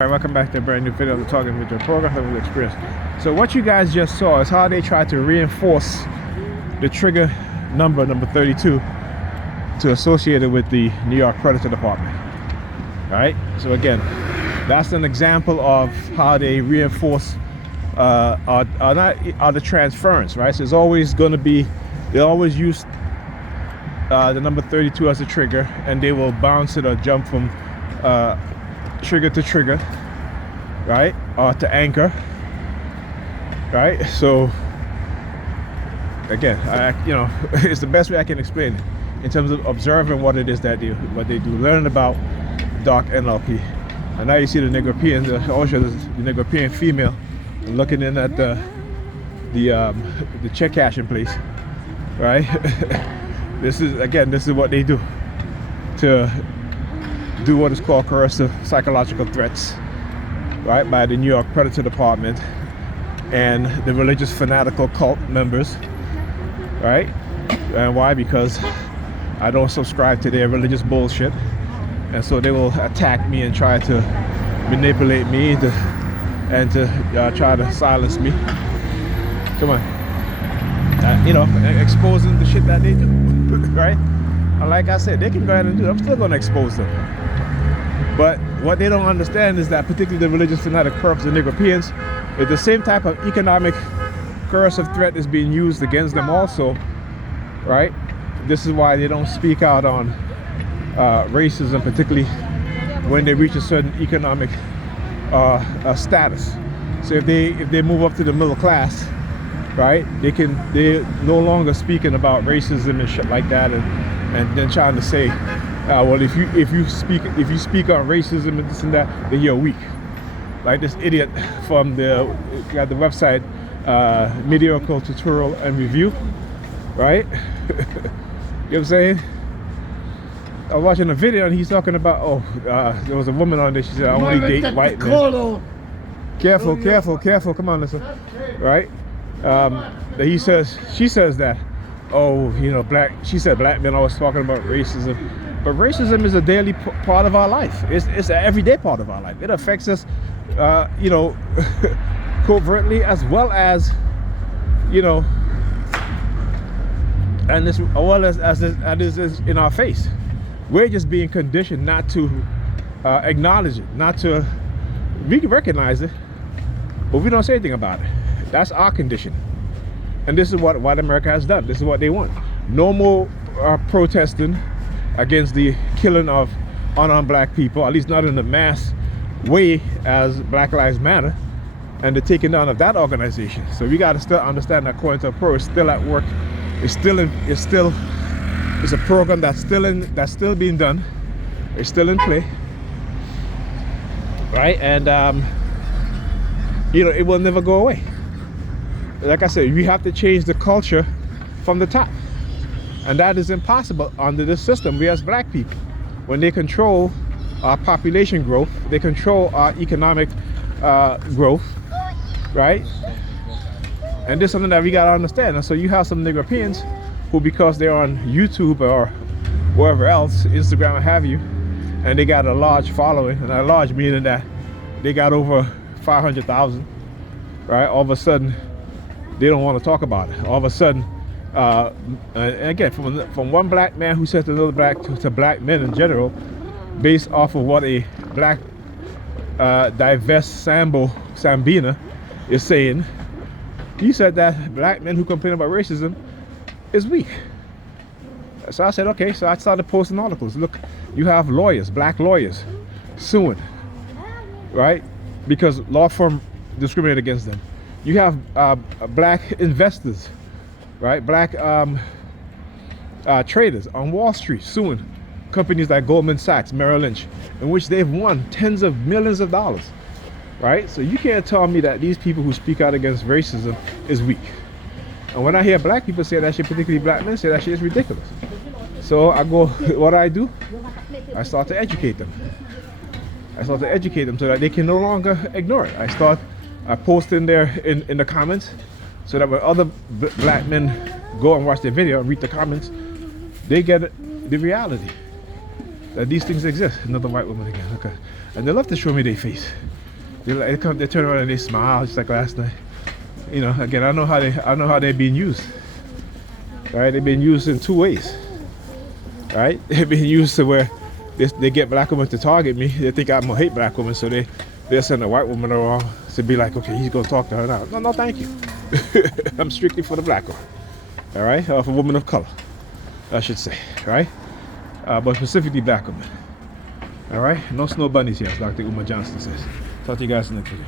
Alright, welcome back to a brand new video of the Talking With Your program, Having the Experience. So what you guys just saw is how they tried to reinforce the trigger number 32 to associate it with the New York Predator Department. Alright, so again, that's an example of how they reinforce the transference, right? So it's always going to be, they always use the number 32 as a trigger, and they will bounce it or jump from trigger to trigger, right, or to anchor, right? So again, it's the best way I can explain it in terms of observing what it is that what they do, learning about dark NLP. And now you see the Negropeans, also the Negropean female looking in at the check cashing place, right? This is what they do to do what is called coercive psychological threats, right, by the New York Predator Department and the religious fanatical cult members, right? And why? Because I don't subscribe to their religious bullshit, and so they will attack me and try to manipulate me and to try to silence me. Come on, exposing the shit that they do, right? Like I said, they can go ahead and do it. I'm still going to expose them. But what they don't understand is that particularly the religious fanatic perps and Negropeans, is the same type of economic coercive threat is being used against them also, right? This is why they don't speak out on racism, particularly when they reach a certain economic status. So if they move up to the middle class, right, they're no longer speaking about racism and shit like that, and then trying to say, well, if you speak on racism and this and that, then you're weak. Like this idiot from the website Mediocre Tutorial and Review, right? You know what I'm saying? I was watching a video and he's talking about, there was a woman on there. She said, I only date white men. Careful. Come on, listen. Right? She says that, she said black men always talking about racism. But racism is a daily part of our life. It's an everyday part of our life. It affects us, covertly, as well as, and as well as it is in our face. We're just being conditioned not to acknowledge it, we can recognize it, but we don't say anything about it. That's our condition. And this is what white America has done. This is what they want. No more protesting against the killing of unarmed black people, at least not in the mass way as Black Lives Matter, and the taking down of that organization. So we got to still understand that COINTELPRO is still at work. It's a program that's still being done. It's still in play, right? And it will never go away. Like I said, we have to change the culture from the top. And that is impossible under this system. We as black people, when they control our population growth, they control our economic growth, right? And this is something that we gotta understand. And so you have some Negropeans who, because they're on YouTube or wherever else, Instagram, what have you, and they got a large following, and a large meaning that they got over 500,000, right? All of a sudden, they don't want to talk about it. All of a sudden, and again, from one black man who said to another black to black men in general, based off of what a black diverse Sambina is saying, he said that black men who complain about racism is weak. So I said, okay. So I started posting articles. Look, you have lawyers, black lawyers, suing, right? Because law firm discriminate against them. You have black investors, right? Black traders on Wall Street suing companies like Goldman Sachs, Merrill Lynch, in which they've won tens of millions of dollars, right? So you can't tell me that these people who speak out against racism is weak. And when I hear black people say that shit, particularly black men say that shit, is ridiculous. So what I do, I start to educate them. So that they can no longer ignore it. I start posting there in the comments, so that when other black men go and watch the video and read the comments, they get the reality that these things exist. Another white woman again. Okay, and they love to show me their face. They turn around and they smile just like last night. You know, again, I know how they're being used. Right, they've been used in two ways. Right, they've been used to where they get black women to target me. They think I'm gonna hate black women, so they'll send a white woman around to be like, okay, he's gonna talk to her now. No, thank you. I'm strictly for the black one. All right, for a woman of color, I should say. Right, but specifically black women. All right, no snow bunnies here, as Dr. Uma Johnston says. Talk to you guys in the next video.